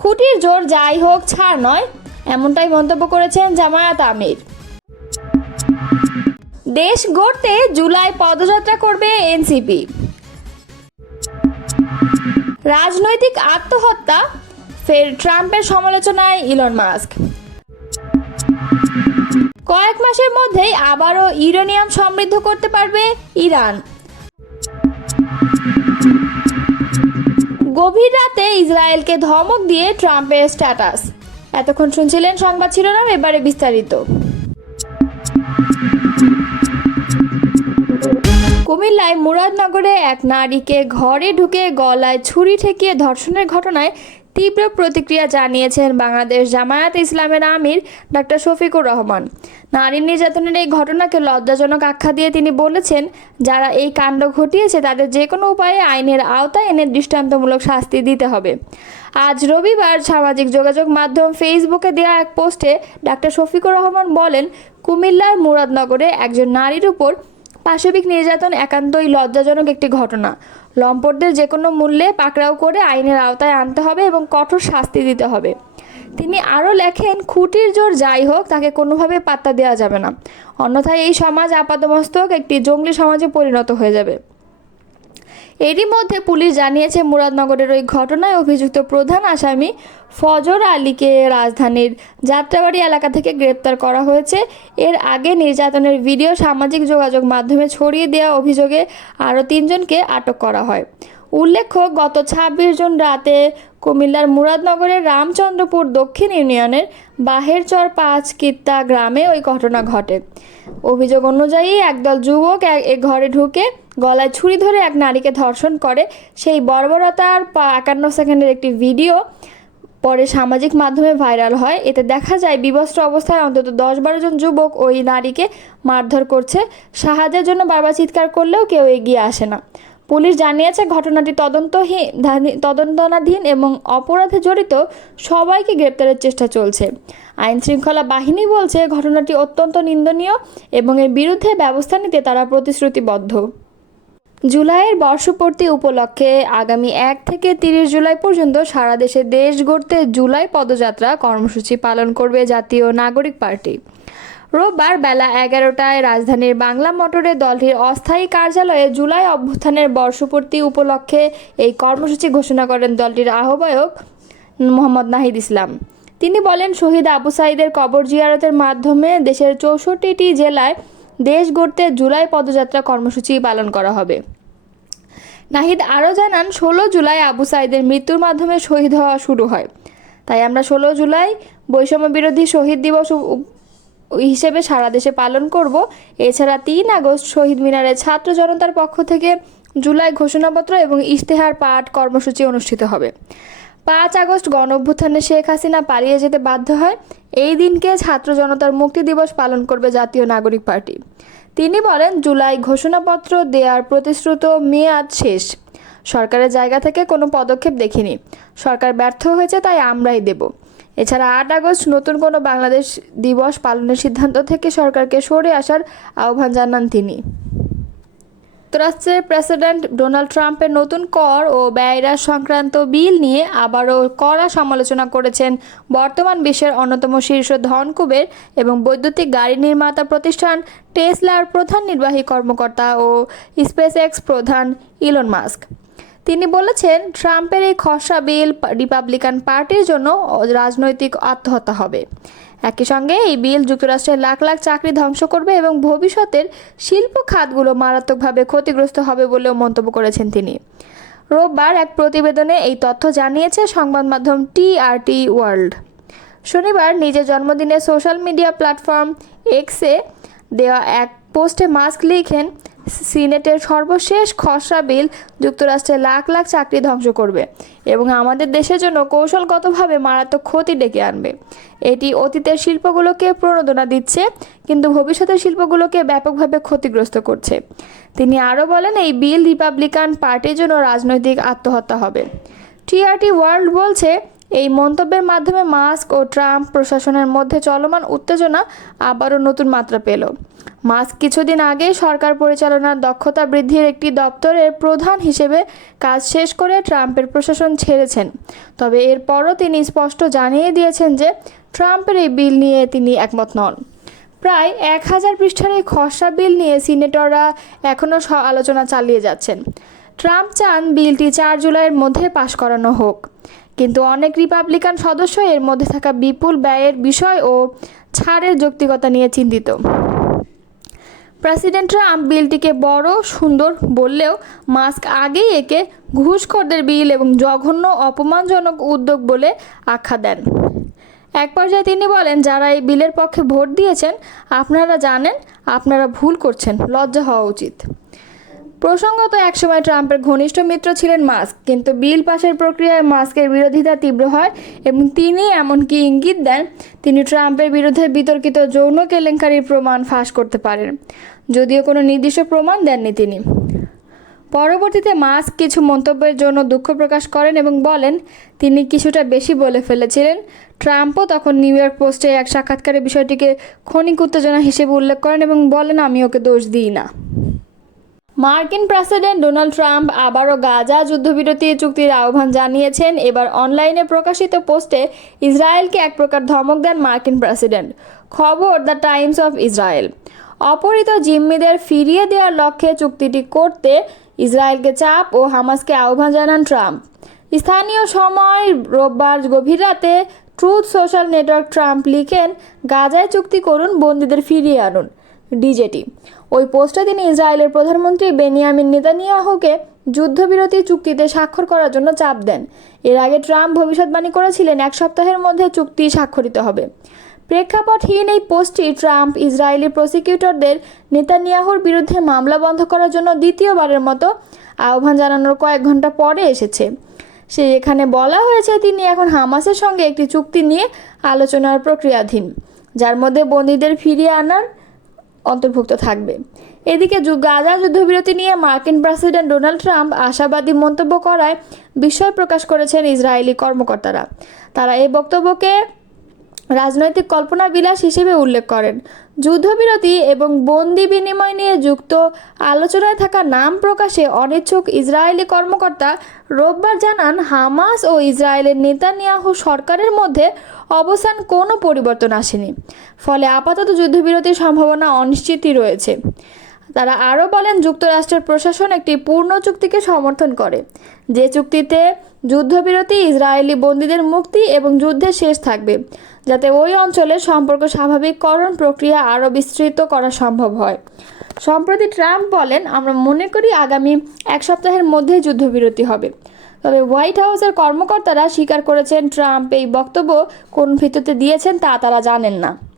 খুঁটির জোর যাই হোক, ছাড় নয়, এমনটাই মন্তব্য করেছেন জামায়াত আমির। দেশ গড়তে জুলাই পদযাত্রা করবে এনসিপি। রাজনৈতিক আত্মহত্যা, ফের ট্রাম্পের সমালোচনায় ইলন মাস্ক। কয়েক মাসের মধ্যেই আবারও ইউরেনিয়াম সমৃদ্ধ করতে পারবে ইরান। গভীর রাতে ইসরায়েলকে ধমক দিয়ে ট্রাম্পের স্ট্যাটাস। এতক্ষণ শুনছিলেন সংবাদ শিরোনাম, এবারে বিস্তারিত। কুমিল্লায় মুরাদনগরে এক নারীকে ঘরে ঢুকে গলায় ছুরি ঠেকিয়ে ধর্ষণের ঘটনায় তীব্র প্রতিক্রিয়া জানিয়েছেন বাংলাদেশ জামায়াত ইসলামের আমির ডাক্তার শফিকুর রহমান। নারী নির্যাতনের এই ঘটনাকে লজ্জাজনক আখ্যা দিয়ে তিনি বলেছেন, যারা এই কাণ্ড ঘটিয়েছে তাদের যে কোনো উপায়ে আইনের আওতায় এনে দৃষ্টান্তমূলক শাস্তি দিতে হবে। আজ রবিবার সামাজিক যোগাযোগ মাধ্যম ফেসবুকে দেওয়া এক পোস্টে ডাক্তার শফিকুর রহমান বলেন, কুমিল্লার মুরাদনগরে একজন নারীর উপর পাশবিক নির্যাতন একান্তই লজ্জাজনক একটি ঘটনা। লম্পটদের যে কোনো মূল্যে পাকড়াও করে আইনের আওতায় আনতে হবে এবং কঠোর শাস্তি দিতে হবে। তিনি আরও লেখেন, খুঁটির জোর যাই হোক, তাকে কোনোভাবে পাত্তা দেওয়া যাবে না। অন্যথায় এই সমাজ আপাতমস্তক একটি জঙ্গলি সমাজে পরিণত হয়ে যাবে। এরই মধ্যে পুলিশ জানিয়েছে মুরাদনগরের ওই ঘটনায় অভিযুক্ত প্রধান আসামি ফজর আলীকে রাজধানীর যাত্রাবাড়ি এলাকা থেকে গ্রেপ্তার করা হয়েছে। এর আগে নির্যাতনের ভিডিও সামাজিক যোগাযোগ মাধ্যমে ছড়িয়ে দেওয়া অভিযোগে আরও তিনজনকে আটক করা হয়। উল্লেখ্য, গত ছাব্বিশ জুন রাতে কুমিল্লার মুরাদনগরের রামচন্দ্রপুর দক্ষিণ ইউনিয়নের বাহেরচর পাঁচ কিত্তা গ্রামে ওই ঘটনা ঘটে। অভিযোগ অনুযায়ী একদল যুবক এক ঘরে ঢুকে গলায় ছুরি ধরে এক নারীকে ধর্ষণ করে। সেই বর্বরতার একান্ন সেকেন্ডের একটি ভিডিও পরে সামাজিক মাধ্যমে ভাইরাল হয়। এতে দেখা যায়, বিবস্ত্র অবস্থায় অন্তত দশ বারো জন যুবক ওই নারীকে মারধর করছে। সাহায্যের জন্য বারবার চিৎকার করলেও কেউ এগিয়ে আসে না। পুলিশ জানিয়েছে, ঘটনাটি তদন্তহীন তদন্তনাধীন এবং অপরাধে জড়িত সবাইকে গ্রেপ্তারের চেষ্টা চলছে। আইন শৃঙ্খলা বাহিনী বলছে, ঘটনাটি অত্যন্ত নিন্দনীয় এবং এর বিরুদ্ধে ব্যবস্থা নিতে তারা প্রতিশ্রুতিবদ্ধ। জুলাইয়ের বর্ষপূর্তি উপলক্ষে আগামী এক থেকে তিরিশ জুলাই পর্যন্ত সারা দেশে দেশ গড়তে জুলাই পদযাত্রা কর্মসূচি পালন করবে জাতীয় নাগরিক পার্টি। রোববার বেলা এগারোটায় রাজধানীর বাংলা মোটরে দলটির অস্থায়ী কার্যালয়ে জুলাই অভ্যুত্থানের বর্ষপূর্তি উপলক্ষে এই কর্মসূচি ঘোষণা করেন দলটির আহ্বায়ক মোহাম্মদ নাহিদ ইসলাম। তিনি বলেন, শহীদ আবু সাইদের কবর জিয়ারতের মাধ্যমে দেশের চৌষট্টিটি জেলায় দেশ গড়তে জুলাই পদযাত্রা কর্মসূচি পালন করা হবে। নাহিদ আরও জানান, ষোলো জুলাই আবু সাইদের মৃত্যুর মাধ্যমে শহীদ হওয়া শুরু হয়। তাই আমরা ষোলো জুলাই বৈষম্য বিরোধী শহীদ দিবস হিসেবে সারা দেশে পালন করব। এছাড়া তিন আগস্ট শহীদ মিনারে ছাত্র জনতার পক্ষ থেকে জুলাই ঘোষণাপত্র এবং ইশতেহার পাঠ কর্মসূচি অনুষ্ঠিত হবে। পাঁচ আগস্ট গণ অভ্যুত্থানে শেখ হাসিনা পালিয়ে যেতে বাধ্য হয়। এই দিনকে ছাত্র জনতার মুক্তি দিবস পালন করবে জাতীয় নাগরিক পার্টি। তিনি বলেন, জুলাই ঘোষণাপত্র দেওয়ার প্রতিশ্রুত মেয়াদ শেষ। সরকারের জায়গা থেকে কোনো পদক্ষেপ দেখিনি। সরকার ব্যর্থ হয়েছে তাই আমরাই দেব। এছাড়া আট আগস্ট নতুন কোনো বাংলাদেশ দিবস পালনের সিদ্ধান্ত থেকে সরকারকে সরে আসার আহ্বান জানান তিনি। যুক্তরাষ্ট্রের প্রেসিডেন্ট ডোনাল্ড ট্রাম্পের নতুন কর ও ব্যয়রা সংক্রান্ত বিল নিয়ে আবারও কড়া সমালোচনা করেছেন বর্তমান বিশ্বের অন্যতম শীর্ষ ধনকুবের এবং বৈদ্যুতিক গাড়ি নির্মাতা প্রতিষ্ঠান টেসলার প্রধান নির্বাহী কর্মকর্তা ও স্পেস এক্স প্রধান ইলন মাস্ক। তিনি বলেছেন, ট্রাম্পের এই খসড়া বিল রিপাবলিকান পার্টির জন্য রাজনৈতিক আত্মহত্যা হবে। একই সঙ্গে এই বিল যুক্তরাষ্ট্রের লাখ লাখ চাকরি ধ্বংস করবে এবং ভবিষ্যতের শিল্প খাতগুলো মারাত্মকভাবে ক্ষতিগ্রস্ত হবে বলেও মন্তব্য করেছেন তিনি। রোববার এক প্রতিবেদনে এই তথ্য জানিয়েছে সংবাদ মাধ্যম টিআরটি ওয়ার্ল্ড। শনিবার নিজের জন্মদিনে সোশ্যাল মিডিয়া প্ল্যাটফর্ম এক্সে দেওয়া এক পোস্টে মাস্ক লিখেন সিনেটের সর্বশেষ খসড়া বিল যুক্তরাষ্ট্রের লাখ লাখ চাকরি ধ্বংস করবে এবং আমাদের দেশের জন্য কৌশলগতভাবে মারাত্মক ক্ষতি ডেকে আনবে। এটি অতীতের শিল্পগুলোকে প্রণোদনা দিচ্ছে, কিন্তু ভবিষ্যতের শিল্পগুলোকে ব্যাপকভাবে ক্ষতিগ্রস্ত করছে। তিনি আরও বলেন, এই বিল রিপাবলিকান পার্টির জন্য রাজনৈতিক আত্মহত্যা হবে। টিআরটি ওয়ার্ল্ড বলছে, এই মন্তব্যের মাধ্যমে মাস্ক ও ট্রাম্প প্রশাসনের মধ্যে চলমান উত্তেজনা আবারও নতুন মাত্রা পেল। মাস্ক কিছুদিন আগে সরকার পরিচালনার দক্ষতা বৃদ্ধির একটি দপ্তরের প্রধান হিসেবে কাজ শেষ করে ট্রাম্পের প্রশাসন ছেড়েছেন। তবে এরপরও তিনি স্পষ্ট জানিয়ে দিয়েছেন যে ট্রাম্পের এই বিল নিয়ে তিনি একমত নন। প্রায় এক হাজার পৃষ্ঠার এই খসড়া বিল নিয়ে সিনেটররা এখনও আলোচনা চালিয়ে যাচ্ছেন। ট্রাম্প চান বিলটি চার জুলাইয়ের মধ্যে পাশ করানো হোক। কিন্তু অনেক রিপাবলিকান সদস্য এর মধ্যে থাকা বিপুল ব্যয়ের বিষয় ও ছাড়ের যৌক্তিকতা নিয়ে চিন্তিত। প্রেসিডেন্ট ট্রাম্প বিলটিকে বড়, সুন্দর বললেও মাস্ক আগেই একে ঘুষখোরদের বিল এবং জঘন্য, অপমানজনক উদ্যোগ বলে আখ্যা দেন। এক পর্যায়ে তিনি বলেন, যারা এই বিলের পক্ষে ভোট দিয়েছেন, আপনারা জানেন, আপনারা ভুল করছেন, লজ্জা হওয়া উচিত। প্রসঙ্গত, একসময় ট্রাম্পের ঘনিষ্ঠ মিত্র ছিলেন মাস্ক, কিন্তু বিল পাশের প্রক্রিয়ায় মাস্কের বিরোধিতা তীব্র হয় এবং তিনি এমনকি ইঙ্গিত দেন, তিনি ট্রাম্পের বিরুদ্ধে বিতর্কিত যৌন কেলেঙ্কারির প্রমাণ ফাঁস করতে পারেন। যদিও কোনো নির্দিষ্ট প্রমাণ দেননি তিনি। পরবর্তীতে মাস্ক কিছু মন্তব্যের জন্য দুঃখ প্রকাশ করেন এবং বলেন, তিনি কিছুটা বেশি বলে ফেলেছিলেন। ট্রাম্পও তখন নিউ ইয়র্ক পোস্টে এক সাক্ষাৎকারে বিষয়টিকে ক্ষণিক উত্তেজনা হিসেবে উল্লেখ করেন এবং বলেন, আমি ওকে দোষ দিই না। মার্কিন প্রেসিডেন্ট ডোনাল্ড ট্রাম্প আবারও গাজা যুদ্ধবিরতি চুক্তির আহ্বান জানিয়েছেন। এবার অনলাইনে প্রকাশিত পোস্টে ইসরায়েলকে এক প্রকার ধমক দেন মার্কিন প্রেসিডেন্ট। খবর দ্য টাইমস অফ ইসরায়েল। অপহৃত জিম্মিদের ফিরিয়ে দেওয়ার লক্ষ্যে চুক্তিটি করতে ইসরায়েলকে চাপ ও হামাসকে আহ্বান জানান ট্রাম্প। স্থানীয় সময় রোববার গভীর রাতে ট্রুথ সোশ্যাল নেটওয়ার্ক ট্রাম্প লিখেন, গাজায় চুক্তি করুন, বন্দীদের ফিরিয়ে আনুন। ডিজেটি। ওই পোস্টে তিনি ইসরায়েলের প্রধানমন্ত্রী বেনিয়ামিন নেতানিয়াহুকে যুদ্ধবিরতি চুক্তিতে স্বাক্ষর করার জন্য চাপ দেন। এর আগে ট্রাম্প ভবিষ্যৎবাণী করেছিলেন, এক সপ্তাহের মধ্যে চুক্তি স্বাক্ষরিত হবে। প্রেক্ষাপটহীন এই পোস্টটি ট্রাম্প ইসরায়েলি প্রসিকিউটরদের নেতানিয়াহুর বিরুদ্ধে মামলা বন্ধ করার জন্য দ্বিতীয়বারের মতো আহ্বান জানানোর কয়েক ঘণ্টা পরে এসেছে। সে এখানে বলা হয়েছে, তিনি এখন হামাসের সঙ্গে একটি চুক্তি নিয়ে আলোচনার প্রক্রিয়াধীন, যার মধ্যে বন্দীদের ফিরিয়ে আনার অন্তর্ভুক্ত থাকবে। এদিকে গাজা যুদ্ধবিরতি নিয়ে মার্কিন প্রেসিডেন্ট ডোনাল্ড ট্রাম্প আশাবাদী মন্তব্য করায় বিস্ময় প্রকাশ করেছেন ইসরায়েলি কর্মকর্তারা। তারা এই বক্তব্যকে রাজনৈতিক কল্পনা বিলাস হিসেবে উল্লেখ করেন। যুদ্ধবিরতি এবং বন্দি বিনিময় নিয়ে যুক্ত আলোচনায় থাকা নাম প্রকাশে অনিচ্ছুক ইসরায়েলি কর্মকর্তা রোববার জানান, হামাস ও ইসরায়েলের নেতানিয়াহু সরকারের মধ্যে অবস্থান কোনো পরিবর্তন আসেনি। ফলে আপাতত যুদ্ধবিরতির সম্ভাবনা অনিশ্চিতই রয়েছে। তারা আরও বলেন, যুক্তরাষ্ট্রের প্রশাসন একটি পূর্ণ চুক্তিকে সমর্থন করে। যে চুক্তিতে যুদ্ধবিরতি, ইসরায়েলি বন্দীদের মুক্তি এবং যুদ্ধের শেষ থাকবে, যাতে ওই অঞ্চলের সম্পর্ক স্বাভাবিককরণ প্রক্রিয়া আরও বিস্তৃত করা সম্ভব হয়। সম্প্রতি ট্রাম্প বলেন, আমরা মনে করি আগামী এক সপ্তাহের মধ্যেই যুদ্ধবিরতি হবে। তবে হোয়াইট হাউসের কর্মকর্তারা স্বীকার করেছেন, ট্রাম্প এই বক্তব্য কোন ভিত্তিতে দিয়েছেন তা তারা জানেন না।